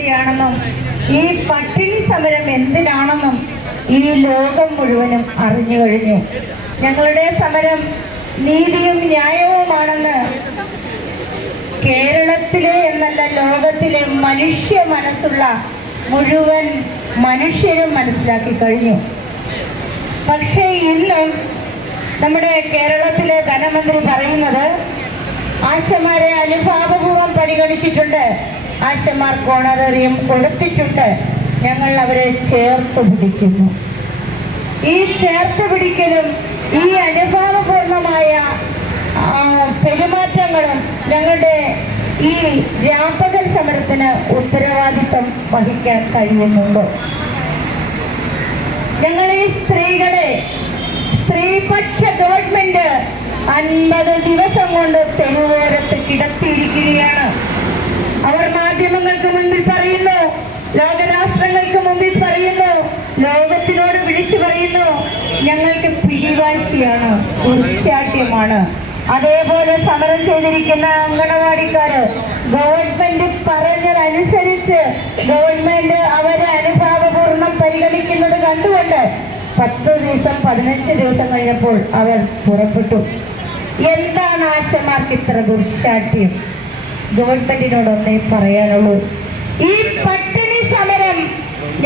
വേണ്ടിയാണെന്നും ഈ പട്ടിണി സമരം എന്തിനാണെന്നും ഈ ലോകം മുഴുവനും അറിഞ്ഞു കഴിഞ്ഞു. ഞങ്ങളുടെ സമരം നീതിയും ന്യായവുമാണെന്ന് കേരളത്തിലെ എന്നല്ല ലോകത്തിലെ മനുഷ്യ മനസ്സുള്ള മുഴുവൻ മനുഷ്യരും മനസ്സിലാക്കി കഴിഞ്ഞു. പക്ഷേ ഇന്നും നമ്മുടെ കേരളത്തിലെ ധനമന്ത്രി പറയുന്നത് ആശമാരെ അനുഭാവപൂർവം പരിഗണിച്ചിട്ടുണ്ട്. ആശമാർക്ക് ഓണറേറിയം കൊടുത്തിട്ടുണ്ട് ഞങ്ങൾ അവരെ ചേർത്ത് പിടിക്കുന്നു. ഈ ചേർത്ത് പിടിക്കലും ഈ അനുഭാവപൂർണമായ പെരുമാറ്റങ്ങളും ഞങ്ങളുടെ ഈ വ്യാപകൻ സമരത്തിന് ഉത്തരവാദിത്വം വഹിക്കാൻ കഴിയുന്നുണ്ടോ. ഞങ്ങൾ ഈ സ്ത്രീകളെ സ്ത്രീപക്ഷ ഗവൺമെന്റ് അൻപത് ദിവസം കൊണ്ട് തെരുവോരത്ത് കിടത്തിയിരിക്കുകയാണ് അവർ മാധ്യമങ്ങൾക്ക് മുൻപിൽ പറയുന്നു ലോകരാഷ്ട്രങ്ങൾക്ക് മുമ്പിൽ പറയുന്നു ലോകത്തിനോട് വിളിച്ചു പറയുന്നു ഞങ്ങൾക്ക് പിടിവാശിയാണ് ദുർശാഠ്യമാണ് അതേപോലെ സമരം ചെയ്തിരിക്കുന്ന അങ്കണവാടിക്കാര് ഗവൺമെന്റ് പറഞ്ഞതനുസരിച്ച് ഗവൺമെന്റ് അവരെ അനുഭാവപൂർണം പരിഗണിക്കുന്നത് കണ്ടുകൊണ്ട് പത്ത് ദിവസം പതിനഞ്ച് ദിവസം കഴിഞ്ഞപ്പോൾ അവർ പുറപ്പെട്ടു. എന്താണ് ആശമാർക്ക് ഇത്ര ദുർശാഠ്യം? ഗവൺമെന്റിനോടൊന്നേ പറയാനുള്ളൂ. ഈ പട്ടിണി സമരം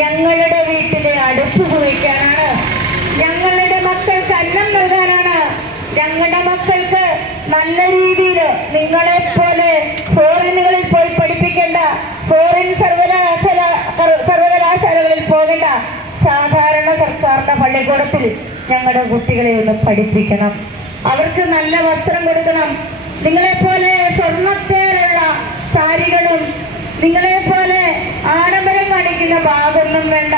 ഞങ്ങളുടെ വീട്ടിലെ അടുപ്പ് കുഴിക്കാനാണ് ഞങ്ങളുടെ മക്കൾക്ക് അന്നം നൽകാനാണ്. ഞങ്ങളുടെ മക്കൾക്ക് നല്ല രീതിയിൽ നിങ്ങളെ പോലെ ഫോറിനുകളിൽ പോയി പഠിപ്പിക്കേണ്ട. ഫോറിൻ സർവകലാശാല സർവകലാശാലകളിൽ പോകേണ്ട. സാധാരണ സർക്കാരിന്റെ പള്ളിക്കൂടത്തിൽ ഞങ്ങളുടെ കുട്ടികളെ ഒന്ന് പഠിപ്പിക്കണം. അവർക്ക് നല്ല വസ്ത്രം കൊടുക്കണം. നിങ്ങളെപ്പോലെ സ്വർണത്തേലുള്ള സാരികളും നിങ്ങളെപ്പോലെ ആഡംബരം കാണിക്കുന്ന ഭാഗമൊന്നും വേണ്ട.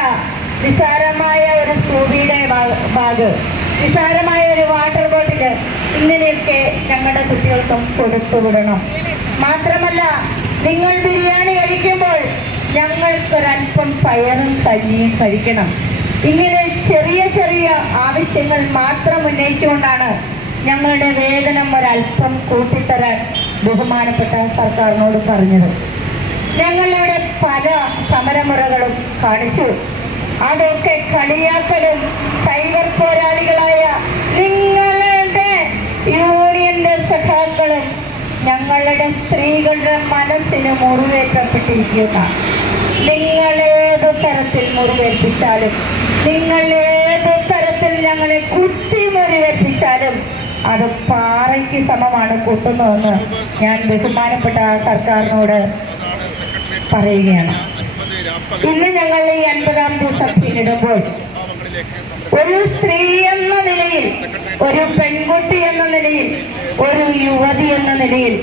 നിസാരമായ ഒരു സ്കൂബിയുടെ ബാഗ് നിസാരമായ ഒരു വാട്ടർ ബോട്ടിൽ ഇങ്ങനെയൊക്കെ ഞങ്ങളുടെ കുട്ടികൾക്കും കൊടുത്തുവിടണം മാത്രമല്ല നിങ്ങൾ ബിരിയാണി കഴിക്കുമ്പോൾ ഞങ്ങൾക്കൊരല്പം പയറും കഞ്ഞിയും കഴിക്കണം. ഇങ്ങനെ ചെറിയ ചെറിയ ആവശ്യങ്ങൾ മാത്രം ഉന്നയിച്ചുകൊണ്ടാണ് ഞങ്ങളുടെ വേതനം ഒരല്പം കൂട്ടിത്തരാൻ ബഹുമാനപ്പെട്ട സർക്കാരിനോട് പറഞ്ഞത്. ഞങ്ങളിവിടെ പല സമരമുറകളും കാണിച്ചു. അതൊക്കെ കളിയാക്കലും സൈബർ പോരാളികളായ നിങ്ങളുടെ യൂണിയന്റെ സഖാക്കളും ഞങ്ങളുടെ സ്ത്രീകളുടെ മനസ്സിന് മുറിവേറ്റപ്പെട്ടിരിക്കുന്ന നിങ്ങൾ ഏത് തരത്തിൽ മുറിവേൽപ്പിച്ചാലും നിങ്ങൾ ഏത് തരത്തിൽ ഞങ്ങളെ കുത്തി മുറിവേൽപ്പിച്ചാലും അത് പാറയ്ക്ക് സമമാണ് കുത്തുന്നതെന്ന് ഞാൻ ബഹുമാനപ്പെട്ട സർക്കാരിനോട് പറയുകയാണ്. ഇന്ന് ഞങ്ങൾ ഈ അൻപതാം ദിവസം പിന്നിടുമ്പോൾ ഒരു സ്ത്രീ എന്ന നിലയിൽ ഒരു പെൺകുട്ടി എന്ന നിലയിൽ ഒരു യുവതി എന്ന നിലയിൽ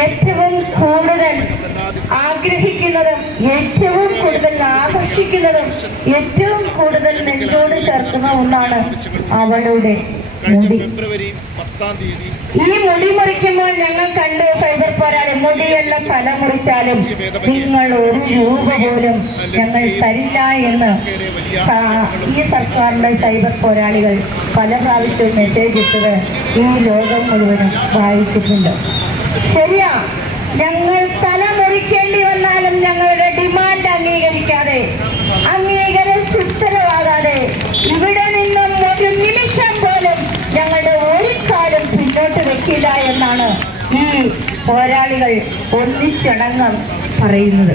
ഏറ്റവും കൂടുതൽ ആഗ്രഹിക്കുന്നതും ഏറ്റവും കൂടുതൽ ആകർഷിക്കുന്നതും ഏറ്റവും കൂടുതൽ നെഞ്ചോട് ചേർക്കുന്ന ഒന്നാണ് അവളുടെ മുടി ഫെബ്രുവരി പത്താം തീയതി ഈ മുടി മുറിക്കുമ്പോൾ ഞങ്ങൾ കണ്ടു സൈബർ പോരാളി മുടിയെല്ലാം തല മുറിച്ചാലും നിങ്ങൾ ഒരു രൂപ പോലും ഞങ്ങൾ തരില്ല എന്ന് ഈ സർക്കാരിന്റെ സൈബർ പോരാളികൾ പല പ്രാവശ്യവും മെസ്സേജ് ഇട്ടത് ഈ ലോകം മുഴുവനും വായിച്ചിട്ടുണ്ട്. ശരിയാ ഞങ്ങൾ തല മുറിക്കേണ്ടി വന്നാലും ഞങ്ങളുടെ ഡിമാൻഡ് അംഗീകരിക്കാതെ അംഗീകരിച്ച് ഉത്തരവാകാതെ ഇവിടെ പിന്നോട്ട് എന്നാണ് ഈ പോരാളികൾ ഒന്നിച്ചടങ്ങം പറയുന്നത്.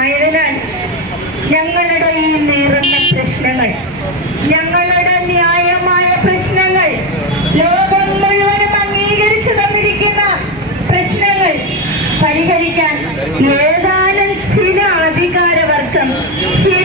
ആയതിനാൽ ഞങ്ങളുടെ ഈ നീറുന്ന പ്രശ്നങ്ങൾ ഞങ്ങളുടെ ന്യായമായ പ്രശ്നങ്ങൾ ലോകം മുഴുവനും അംഗീകരിച്ചു തന്നിരിക്കുന്ന പ്രശ്നങ്ങൾ പരിഹരിക്കാൻ ഏതാനും ചില അധികാരവർഗം ചില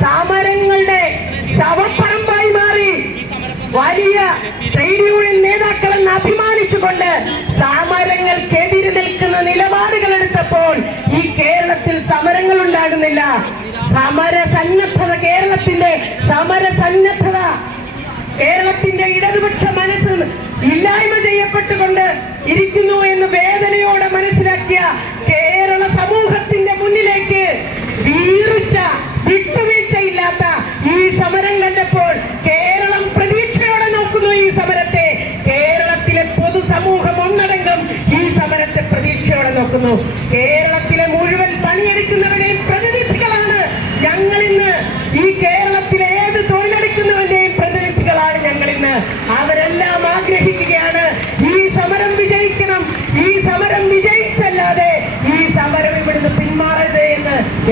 സമരങ്ങളുടെ ശവപ്പറമ്പായി മാറി. വലിയ ട്രേഡ് യൂണിയൻ നേതാക്കളെന്ന് അഭിമാനിച്ചുകൊണ്ട് സമരങ്ങൾക്കെതിരെ നിൽക്കുന്ന നിലപാടുകൾ എടുത്തപ്പോൾ ഈ കേരളത്തിൽ സമരങ്ങൾ ഉണ്ടാകുന്നില്ല. സമര സന്നദ്ധത കേരളത്തിന്റെ സമര സന്നദ്ധത കേരളത്തിന്റെ ഇടതുപക്ഷ മനസ്സ് ഇല്ലായ്മ ചെയ്യപ്പെട്ടുകൊണ്ട് ഇരിക്കുന്നു എന്ന് വേദനയോടെ മനസ്സിലാക്കിയ കേരള സമൂഹത്തിന്റെ മുന്നിലേക്ക്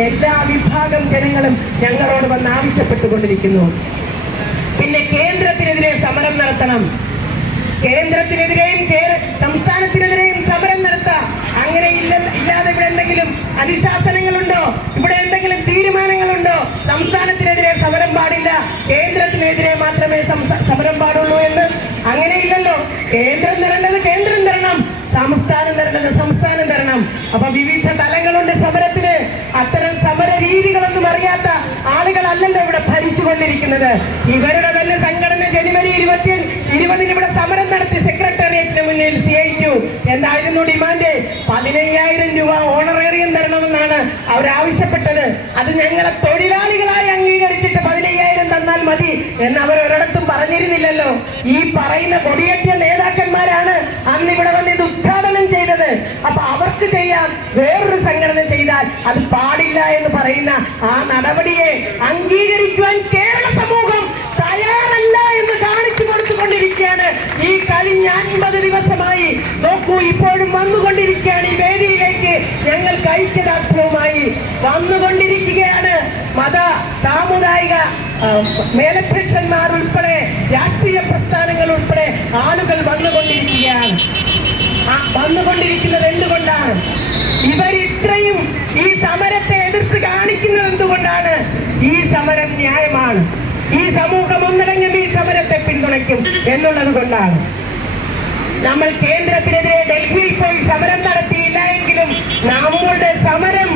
എല്ലാ വിഭാഗം ജനങ്ങളും ഞങ്ങളോട് വന്ന് ആവശ്യപ്പെട്ടുകൊണ്ടിരിക്കുന്നു. പിന്നെ കേന്ദ്രത്തിനെതിരെ സമരം നടത്തണം. കേന്ദ്രത്തിനെതിരെയും സംസ്ഥാനത്തിനെതിരെയും സമരം നടത്താം. അങ്ങനെ ഇല്ല ഇല്ലാതെ ഇവിടെ എന്തെങ്കിലും അനുശാസനങ്ങളുണ്ടോ? ഇവിടെ എന്തെങ്കിലും തീരുമാനങ്ങളുണ്ടോ? സംസ്ഥാനത്തിനെതിരെ സമരം പാടില്ല. കേന്ദ്രത്തിനെതിരെ മാത്രമേ സമരം പാടുള്ളൂ എന്ന് അങ്ങനെ ഇല്ലല്ലോ. കേന്ദ്രം തരേണ്ടത് കേന്ദ്രം തരണം. സംസ്ഥാനം തരേണ്ടത് സംസ്ഥാനം തരണം. അപ്പൊ വിവിധ ആളുകളല്ലല്ലോ ഇവിടെ ഭരിച്ചുകൊണ്ടിരിക്കുന്നത് ഇവരുടെ തന്നെ സംഘടന ജനുവരി ഇരുപത്തി ഇരുപതിന് ഇവിടെ സമരം നടത്തി സെക്രട്ടേറിയറ്റിന് മുന്നിൽ സി ഐ ടു എന്തായിരുന്നു ഡിമാൻഡ് പതിനയ്യായിരം രൂപ ഓണറേറിയം തരണമെന്നാണ് അവർ ആവശ്യപ്പെട്ടത്. അത് ഞങ്ങളെ തൊഴിലാളികളായി അംഗീകരിച്ചിട്ട് പതിനയ്യായിരം തന്നാൽ മതി എന്ന് അവർ ഒരിടത്തും പറഞ്ഞിരുന്നില്ലല്ലോ. ഈ പറയുന്ന കൊടിയേറ്റിയ നേതാക്കന്മാരാണ് അന്ന് ഇവിടെ വന്ന് ഇത് ഉദ്ഘാടനം ചെയ്തത്. അപ്പൊ അവർക്ക് ചെയ്യാം. വേറൊരു പറയുന്ന ആ നടപടിയെ അംഗീകരിക്കുവാൻ കേരള സമൂഹം തയ്യാറല്ല എന്ന് കാണിച്ചു കൊടുത്തുകൊണ്ടിരിക്കുകയാണ്. ഈ കഴിഞ്ഞ അൻപത് ദിവസമായി നോക്കൂ ഇപ്പോഴും വന്നുകൊണ്ടിരിക്കുകയാണ് ഈ വേദിയിലേക്ക്. ഞങ്ങൾ ഐക്യദാർഢ്യവുമായി വന്നുകൊണ്ടിരിക്കുകയാണ്. മത സാമുദായിക മേലധ്യക്ഷന്മാർ ഉൾപ്പെടെ രാഷ്ട്രീയ പ്രസ്ഥാനങ്ങൾ ഉൾപ്പെടെ ആളുകൾ വന്നുകൊണ്ടിരിക്കുകയാണ്. വന്നുകൊണ്ടിരിക്കുന്നത് എന്തുകൊണ്ടാണ്? ഇവരിത്രയും ഈ എതിർത്ത് എന്തുകൊണ്ടാണ് ഈ സമരം ന്യായമാണ്. ഈ സമൂഹം ഒന്നടങ്കം ഈ സമരത്തെ പിന്തുണയ്ക്കും എന്നുള്ളത് കൊണ്ടാണ്. നമ്മൾ കേന്ദ്രത്തിനെതിരെ ഡൽഹിയിൽ പോയി സമരം നടത്തിയില്ല എങ്കിലും നമ്മളുടെ സമരം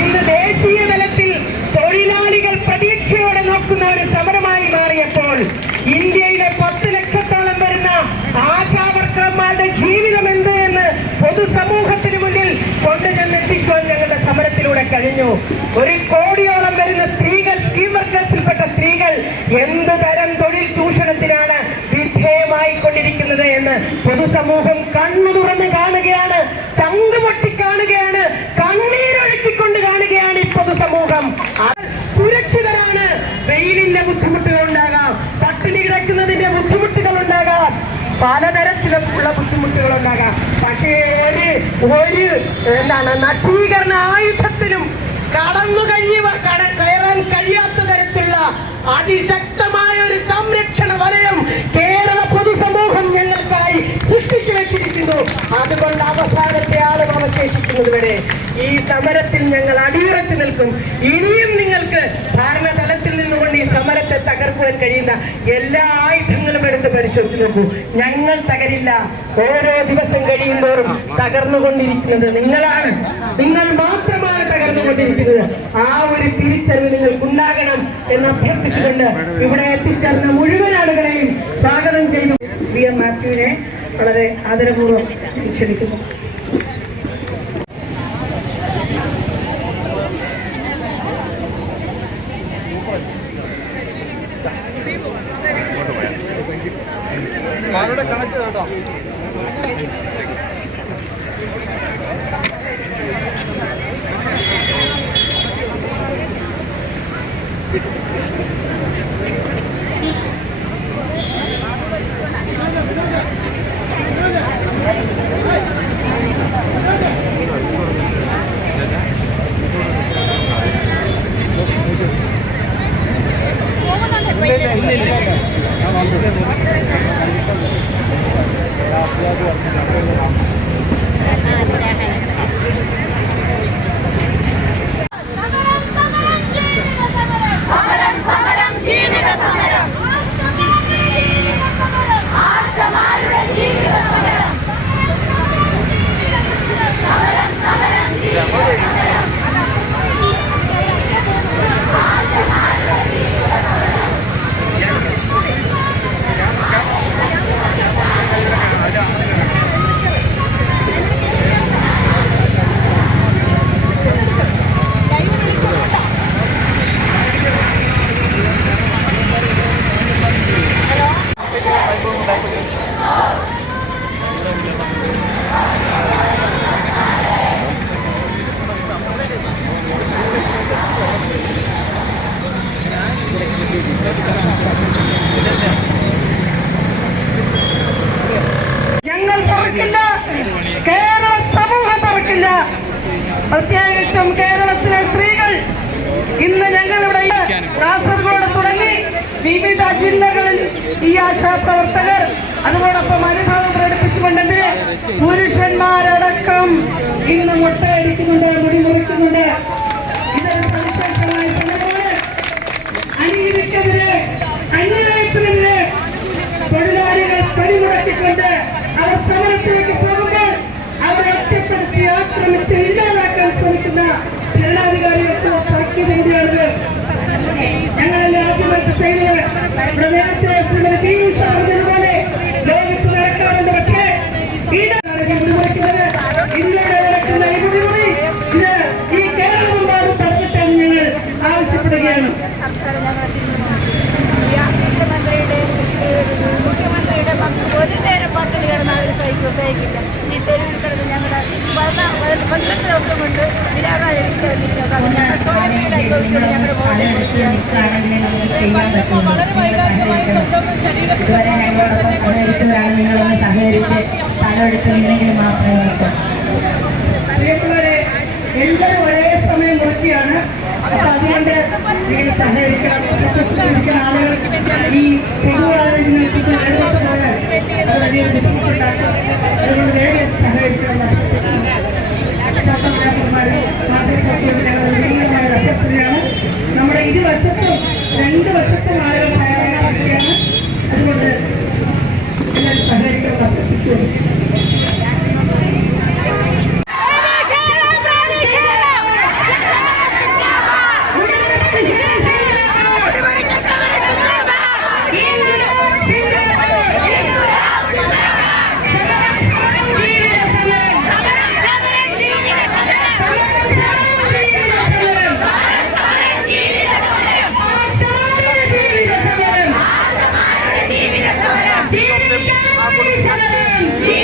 ഇന്ന് ദേശീയ തലത്തിൽ തൊഴിലാളികൾ പ്രതീക്ഷയോടെ നോക്കുന്ന ഒരു സമരമായി മാറിയപ്പോൾ ഇന്ത്യയിലെ പത്ത് ലക്ഷത്തോളം വരുന്ന ആശാവർക്കർമാരുടെ ജീവിതം എന്ത് എന്ന് പൊതുസമൂഹത്തിന് മുന്നിൽ കൊണ്ടുചെന്നെത്തിക്കുവാൻ ഞങ്ങളുടെ സമരത്തിലൂടെ കഴിഞ്ഞു. ഒരു കോടിയോളം എന്ത് തരം തൊഴിൽ ചൂഷണത്തിനാണ് വിധേയമായി കൊണ്ടിരിക്കുന്നത് എന്ന് പൊതുസമൂഹം കണ്ണു തുറന്ന് കാണുകയാണ് ചങ്കുപൊട്ടി കാണുകയാണ് കണ്ണീരൊഴുക്കിക്കൊണ്ട് കാണുകയാണ് ഈ പൊതുസമൂഹം. സുരക്ഷിതരാണ് വെയിലിന്റെ ബുദ്ധിമുട്ടുകൾ ഉണ്ടാകാം പട്ടിണി കിടക്കുന്നതിന്റെ ബുദ്ധിമുട്ടുകൾ ഉണ്ടാകാം പലതരത്തിലുള്ള ബുദ്ധിമുട്ടുകൾ ഉണ്ടാകാം പക്ഷേ ഒരു ഒരു എന്താണ് നശീകരണ ആയുധത്തിനും കടന്നു കഴിയുക കയറാൻ കഴിയാത്ത തരത്തിലുള്ള അതിശക്തമായ ഒരു സംരക്ഷണ വലയം കേരള പൊതുസമൂഹം ഞങ്ങൾക്കായി സൃഷ്ടിച്ചു വെച്ചിരിക്കുന്നു. അതുകൊണ്ട് അവസാനത്തെ ആളും അവശേഷിക്കുന്നത് വരെ ഈ സമരത്തിൽ ഞങ്ങൾ അടിയുറച്ചു നിൽക്കും. ഇനിയും നിങ്ങൾക്ക് ഭരണതലത്തിൽ നിന്നുകൊണ്ട് ഈ സമരത്തെ തകർക്കുവാൻ കഴിയുന്ന എല്ലാ ആയുധങ്ങളും എടുത്ത് പരിശോധിച്ചു നോക്കൂ. ഞങ്ങൾ തകരില്ല. ഓരോ ദിവസം കഴിയുമ്പോഴും തകർന്നുകൊണ്ടിരിക്കുന്നത് നിങ്ങളാണ്. നിങ്ങൾ മാത്രമാണ് തകർന്നുകൊണ്ടിരിക്കുന്നത് ആ ഒരു തിരിച്ചറിവ് നിങ്ങൾക്കുണ്ടാകണം എന്ന് അഭ്യർത്ഥിച്ചുകൊണ്ട് ഇവിടെ എത്തിച്ചേർന്ന മുഴുവൻ ആളുകളെയും സ്വാഗതം ചെയ്തു. വി എം മാത്യുവിനെ വളരെ ആദരപൂർവം ക്ഷണിക്കുന്നു. കണക്ക് കേട്ടോ? വട്ടായിരിക്കുന്നുണ്ട് വളരെ വൈകാരികമായി സ്വന്തം ശരീരത്തിൽ തന്നെ കൊണ്ടുവരുന്നതാണ് നിങ്ങളൊന്ന് സഹകരിച്ച് സ്ഥലമെടുത്ത് നിന്നെങ്കിൽ മാത്രമേ പ്രിയപ്പെട്ടവരെ എല്ലാവരും ഒരേ സമയം നോക്കിയാണ് അപ്പൊ അതുകൊണ്ട് നിങ്ങൾ സഹകരിക്കണം. ആളുകൾ ഈ പൊതുവാദങ്ങൾക്ക് നേരിട്ട് പോയാൽ അത് വലിയ ബുദ്ധിമുട്ടുണ്ടാക്കും. അതുകൊണ്ട് രക്ഷാകർത്താക്കന്മാരെ മാധ്യമകർത്തിയുടെ വിപുലമായ അഭ്യർത്ഥനയാണ് നമ്മുടെ ഇരുവശത്തും രണ്ട് വശത്തും ആളുകൾ തയ്യാറാക്കുകയാണ് Amen. Amen.